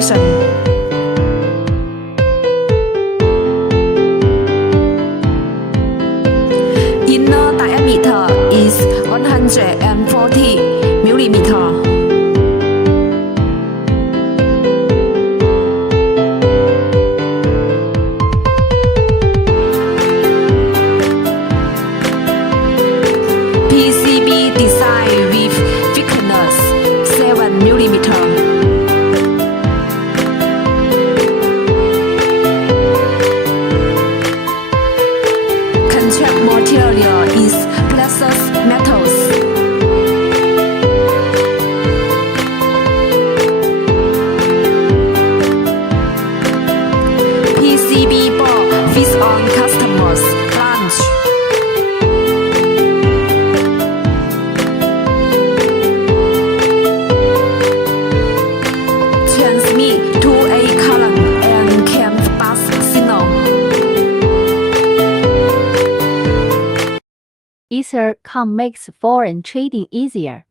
calibration. Inner diameter is 140 mm. PCB design with thickness 7 mm. Contract material is precious metals. PCB board fits on customers' lunch. Transmit to a current and can pass CENO. Ether.com makes foreign trading easier.